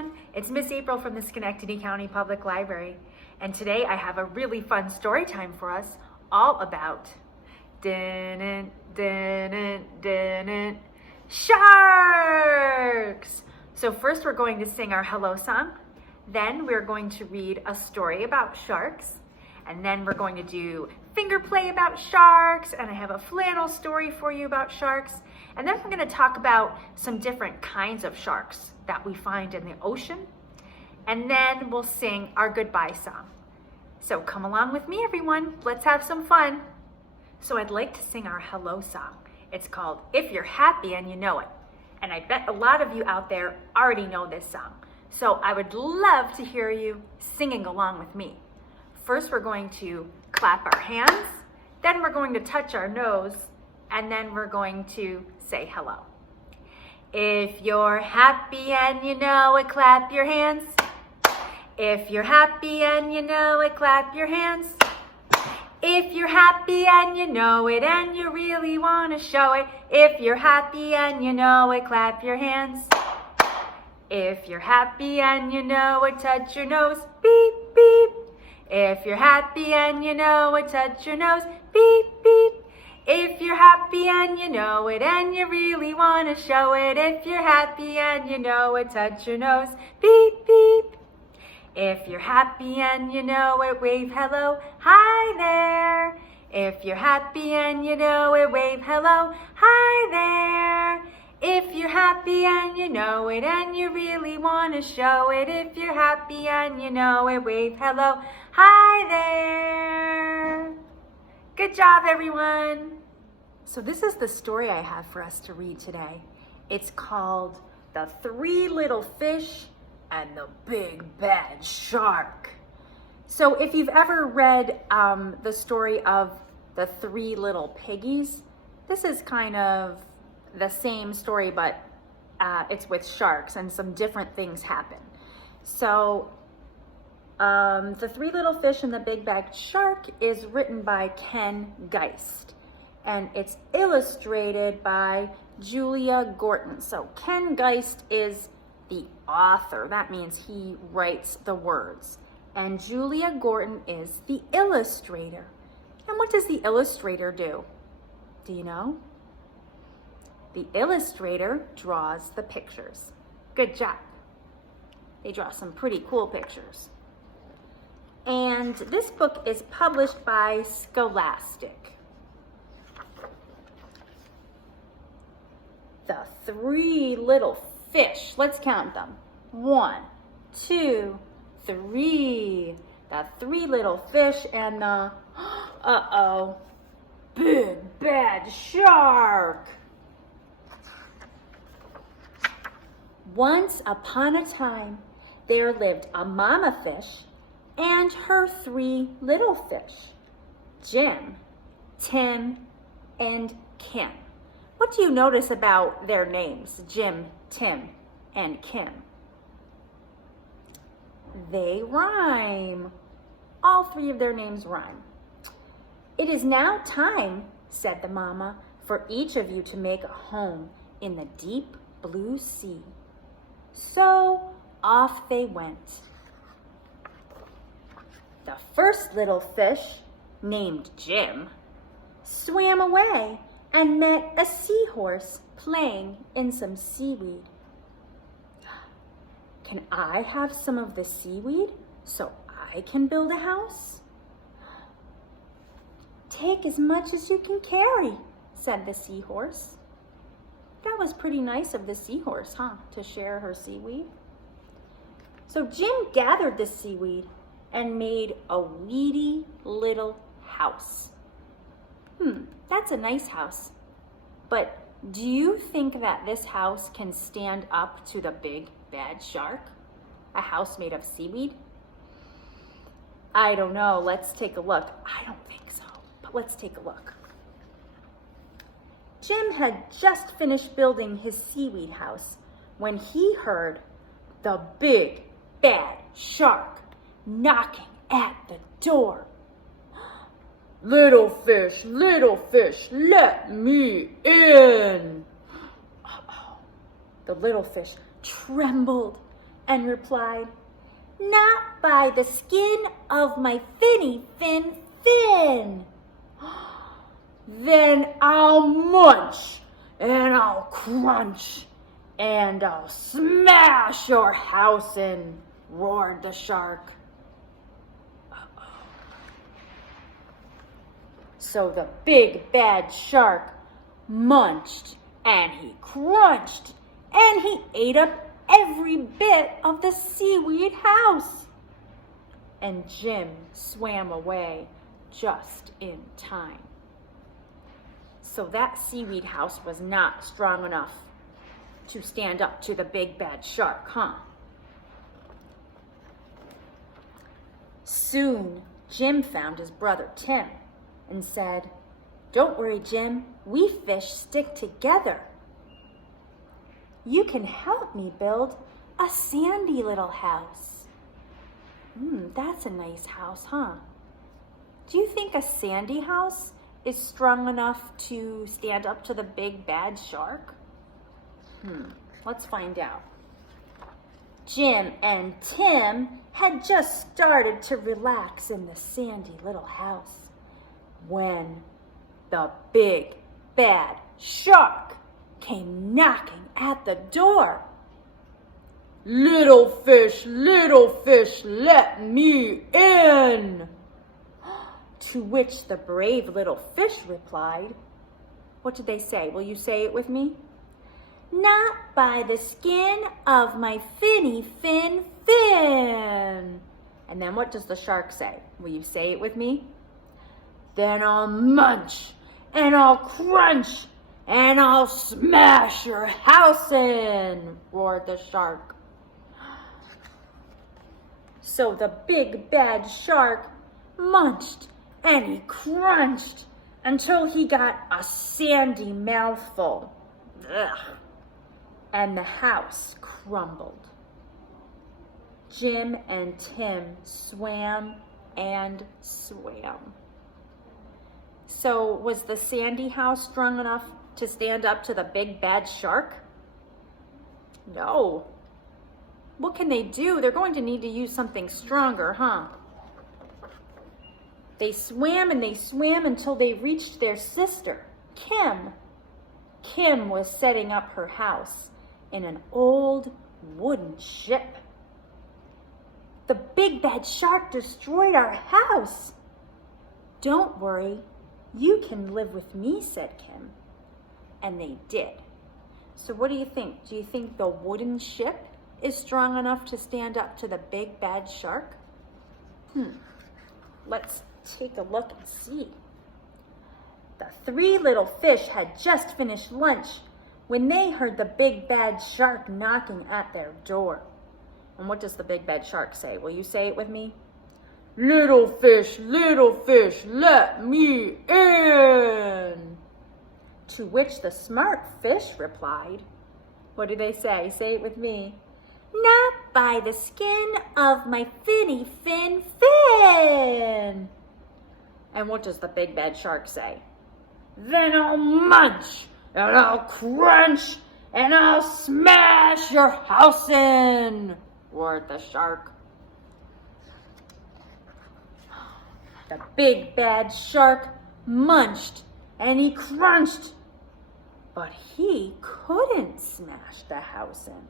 everyone. It's Miss April from the Schenectady County Public Library, and today I have a really fun story time for us all about sharks. So first we're going to sing our hello song, then we're going to read a story about sharks, and then we're going to do Fingerplay about sharks, and I have a flannel story for you about sharks. And then we're going to talk about some different kinds of sharks that we find in the ocean. And then we'll sing our goodbye song. So come along with me, everyone. Let's have some fun. So I'd like to sing our hello song. It's called If You're Happy and You Know It. And I bet a lot of you out there already know this song. So I would love to hear you singing along with me. First, we're going to clap our hands. Then we're going to touch our nose. And then we're going to say hello. If you're happy and you know it, clap your hands. If you're happy and you know it, clap your hands. If you're happy and you know it and you really want to show it. If you're happy and you know it, clap your hands. If you're happy and you know it, touch your nose. Beep, beep. If you're happy and you know it, touch your nose. Beep, beep. If you're happy and you know it and you really want to show it. If you're happy and you know it, touch your nose. Beep, beep. If you're happy and you know it, wave hello. Hi there. If you're happy and you know it, wave hello. Hi there. If you're happy and you know it and you really want to show it. If you're happy and you know it, wave hello. Hi there. Good job, everyone. So this is the story I have for us to read today. It's called The Three Little Fish and the Big Bad Shark. So if you've ever read the story of the Three Little Piggies, this is kind of the same story, but it's with sharks and some different things happen. So The Three Little Fish and the Big Bad Shark is written by Ken Geist, and it's illustrated by Julia Gorton. So Ken Geist is the author. That means he writes the words. And Julia Gorton is the illustrator. And what does the illustrator do? Do you know? The illustrator draws the pictures. Good job. They draw some pretty cool pictures. And this book is published by Scholastic. The Three Little Fish. Let's count them. 1, 2, 3. The Three Little Fish and the, Big Bad Shark. Once upon a time, there lived a mama fish and her 3 little fish, Jim, Tim, and Kim. What do you notice about their names, Jim, Tim, and Kim? They rhyme. All 3 of their names rhyme. It is now time, said the mama, for each of you to make a home in the deep blue sea. So off they went. The first little fish, named Jim, swam away and met a seahorse playing in some seaweed. Can I have some of the seaweed so I can build a house? Take as much as you can carry, said the seahorse. That was pretty nice of the seahorse, to share her seaweed. So Jim gathered the seaweed and made a weedy little house. That's a nice house. But do you think that this house can stand up to the big bad shark? A house made of seaweed? I don't know. Let's take a look. I don't think so, but let's take a look. Jim had just finished building his seaweed house when he heard the big bad shark knocking at the door. Little fish, let me in. The little fish trembled and replied, "Not by the skin of my finny fin fin." "Then I'll munch and I'll crunch and I'll smash your house in," roared the shark. So the big bad shark munched and he crunched and he ate up every bit of the seaweed house. And Jim swam away just in time. So that seaweed house was not strong enough to stand up to the big bad shark, huh? Soon, Jim found his brother Tim and said, "Don't worry, Jim, we fish stick together. You can help me build a sandy little house." That's a nice house, huh? Do you think a sandy house is strong enough to stand up to the big bad shark? Let's find out. Jim and Tim had just started to relax in the sandy little house when the big bad shark came knocking at the door. Little fish, let me in." To which the brave little fish replied, what did they say? Will you say it with me? "Not by the skin of my finny fin fin." And then what does the shark say? Will you say it with me? "Then I'll munch and I'll crunch and I'll smash your house in," roared the shark. So the big bad shark munched and he crunched until he got a sandy mouthful. Ugh. And the house crumbled. Jim and Tim swam and swam. So was the sandy house strong enough to stand up to the big bad shark? No. What can they do? They're going to need to use something stronger, huh? They swam and they swam until they reached their sister, Kim. Kim was setting up her house in an old wooden ship. "The big bad shark destroyed our house." "Don't worry, you can live with me," said Kim. And they did. So what do you think? Do you think the wooden ship is strong enough to stand up to the big bad shark? Let's take a look and see. The three little fish had just finished lunch when they heard the big bad shark knocking at their door. And what does the big bad shark say? Will you say it with me? Little fish, let me in." To which the smart fish replied, what do they say? Say it with me. "Not by the skin of my finny fin fin." And what does the big bad shark say? "Then I'll munch and I'll crunch and I'll smash your house in," roared the shark. The big bad shark munched and he crunched, but he couldn't smash the house in.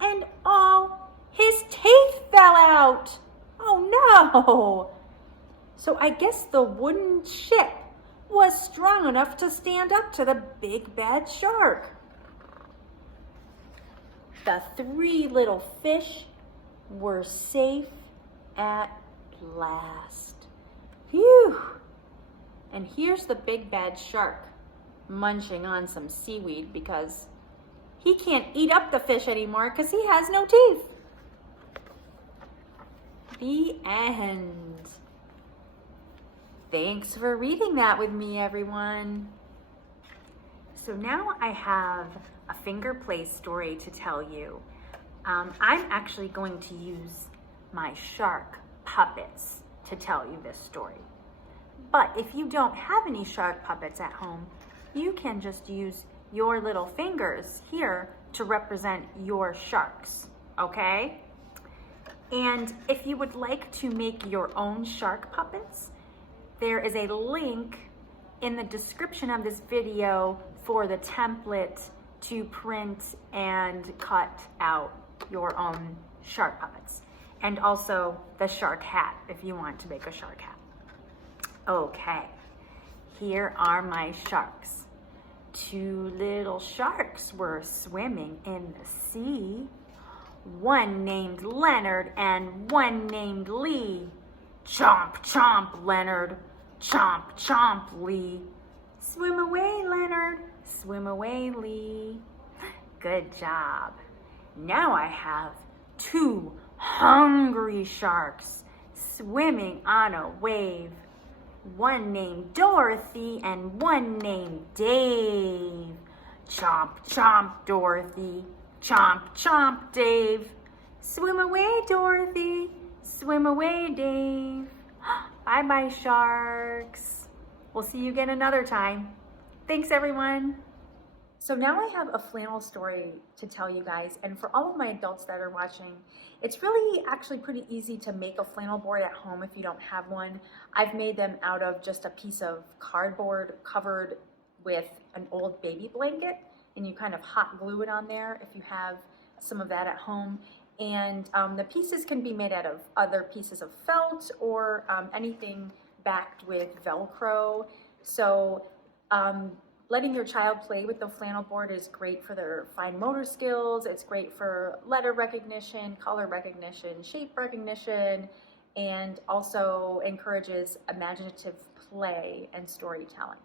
And all his teeth fell out. Oh no! So I guess the wooden ship was strong enough to stand up to the big bad shark. The three little fish were safe at last. Phew! And here's the big bad shark munching on some seaweed because he can't eat up the fish anymore because he has no teeth. The end. Thanks for reading that with me, everyone. So now I have a Fingerplay story to tell you. I'm actually going to use my shark puppets to tell you this story. But if you don't have any shark puppets at home, you can just use your little fingers here to represent your sharks. okay? And if you would like to make your own shark puppets, there is a link in the description of this video for the template to print and cut out your own shark puppets. And also the shark hat if you want to make a shark hat. Okay, here are my sharks. Two little sharks were swimming in the sea. One named Leonard and one named Lee. Chomp, chomp, Leonard. Chomp, chomp, Lee. Swim away, Leonard. Swim away, Lee. Good job. Now I have two hungry sharks swimming on a wave. One named Dorothy and one named Dave. Chomp, chomp, Dorothy. Chomp, chomp, Dave. Swim away, Dorothy. Swim away, Dave. Bye-bye, sharks. We'll see you again another time. Thanks, everyone. So now I have a flannel story to tell you guys, and for all of my adults that are watching, it's really actually pretty easy to make a flannel board at home if you don't have one. I've made them out of just a piece of cardboard covered with an old baby blanket, and you kind of hot glue it on there if you have some of that at home. And the pieces can be made out of other pieces of felt or anything backed with Velcro. So letting your child play with the flannel board is great for their fine motor skills. It's great for letter recognition, color recognition, shape recognition, and also encourages imaginative play and storytelling.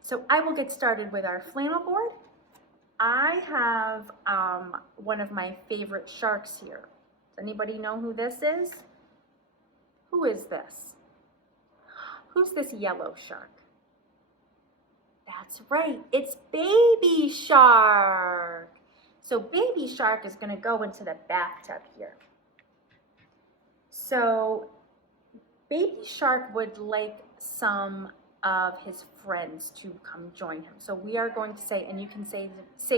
So I will get started with our flannel board. I have one of my favorite sharks here. Does anybody know who this is? Who is this? Who's this yellow shark? That's right, it's Baby Shark. So Baby Shark is gonna go into the bathtub here. So Baby Shark would like some of his friends to come join him. So we are going to say, and you can say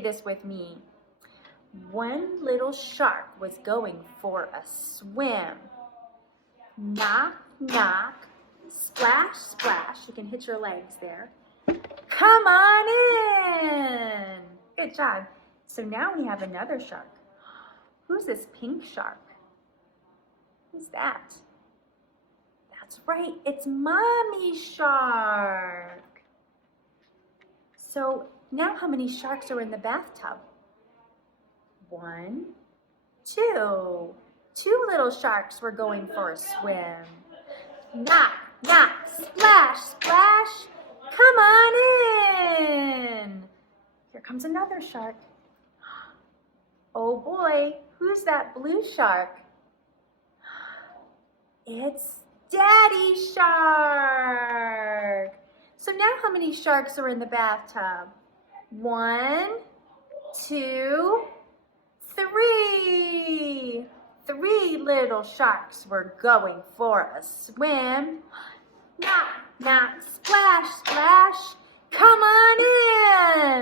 this with me, one little shark was going for a swim. Knock, knock, splash, splash. You can hit your legs there. Come on in. Good job. So now we have another shark. Who's this pink shark? Who's that? That's right, it's Mommy Shark. So now how many sharks are in the bathtub? One, two. Two little sharks were going for a swim. Knock, knock, splash, splash. Come on in. Here comes another shark. Oh boy, who's that blue shark? It's Daddy Shark. So now how many sharks are in the bathtub? One, two, three. Three little sharks were going for a swim. Knock, knock, splash, splash. Come on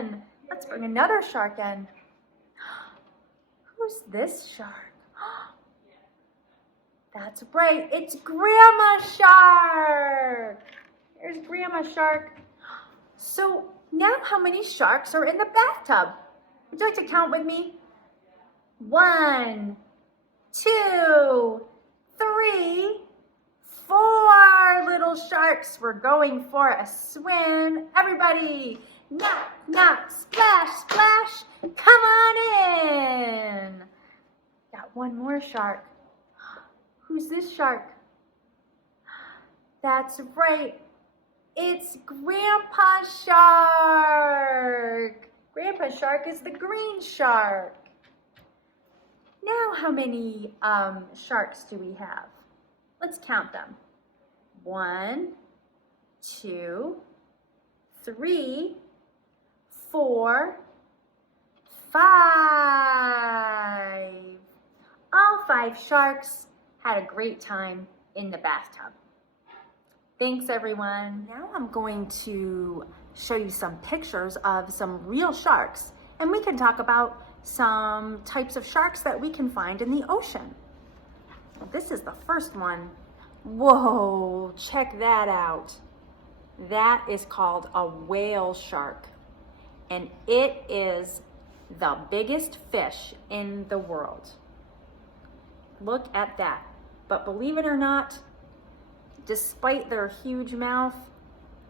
in. Let's bring another shark in. Who's this shark? That's right, it's Grandma Shark. There's Grandma Shark. So now how many sharks are in the bathtub? Would you like to count with me? One, two, three, four little sharks were going for a swim. Everybody, knock, knock, splash, splash. Come on in. Got one more shark. Who's this shark? That's right, it's Grandpa Shark. Grandpa Shark is the green shark. Now how many sharks do we have? Let's count them. One, two, three, four, five. All five sharks had a great time in the bathtub. Thanks, everyone. Now I'm going to show you some pictures of some real sharks, and we can talk about some types of sharks that we can find in the ocean. This is the first one. Whoa, check that out. That is called a whale shark, and it is the biggest fish in the world. Look at that. But believe it or not, despite their huge mouth,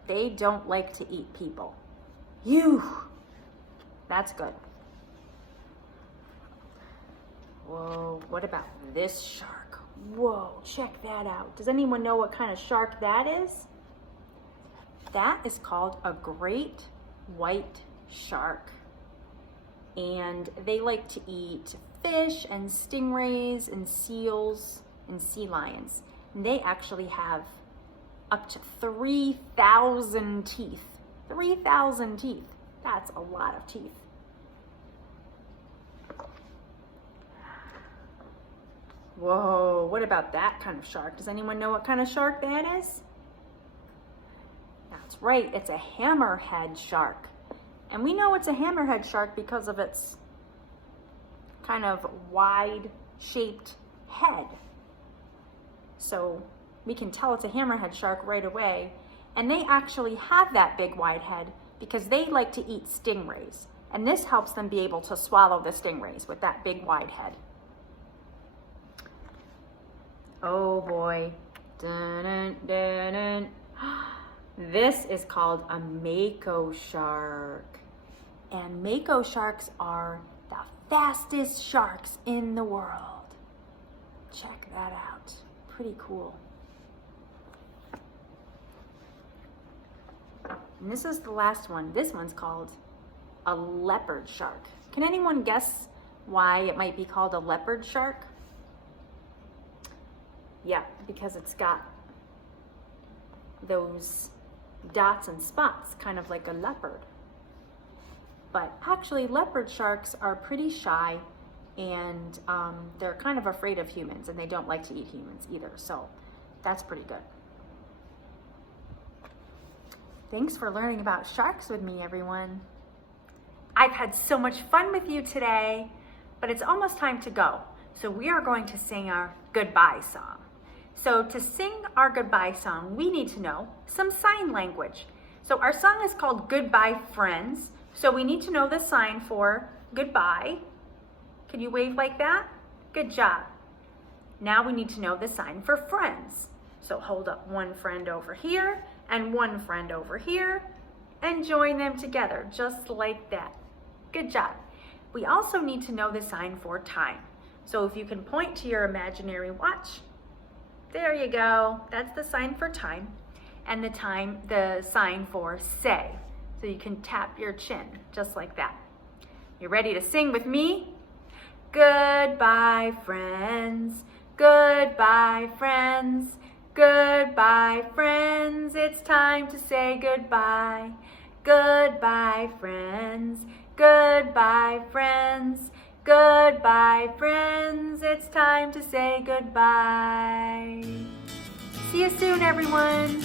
they don't like to eat people. Phew, that's good. Whoa, what about this shark? Whoa, check that out. Does anyone know what kind of shark that is? That is called a great white shark. And they like to eat fish and stingrays and seals and sea lions. And they actually have up to 3,000 teeth. 3,000 teeth. That's a lot of teeth. Whoa, what about that kind of shark? Does anyone know what kind of shark that is? That's right, it's a hammerhead shark. And we know it's a hammerhead shark because of its kind of wide-shaped head. So we can tell it's a hammerhead shark right away. And they actually have that big wide head because they like to eat stingrays. And this helps them be able to swallow the stingrays with that big wide head. Oh boy. Dun, dun, dun, dun. This is called a mako shark. And mako sharks are the fastest sharks in the world. Check that out. Pretty cool. And this is the last one. This one's called a leopard shark. Can anyone guess why it might be called a leopard shark? Yeah, because it's got those dots and spots, kind of like a leopard. But actually, leopard sharks are pretty shy, and they're kind of afraid of humans, and they don't like to eat humans either. So that's pretty good. Thanks for learning about sharks with me, everyone. I've had so much fun with you today, but it's almost time to go. So we are going to sing our goodbye song. So to sing our goodbye song, we need to know some sign language. So our song is called Goodbye Friends. So we need to know the sign for goodbye. Can you wave like that? Good job. Now we need to know the sign for friends. So hold up one friend over here and one friend over here and join them together just like that. Good job. We also need to know the sign for time. So if you can point to your imaginary watch, there you go. That's the sign for time. And the sign for say. So you can tap your chin just like that. You ready to sing with me? Goodbye, friends. Goodbye, friends. Goodbye, friends. It's time to say goodbye. Goodbye, friends. Goodbye, friends. Goodbye, friends. It's time to say goodbye. See you soon, everyone.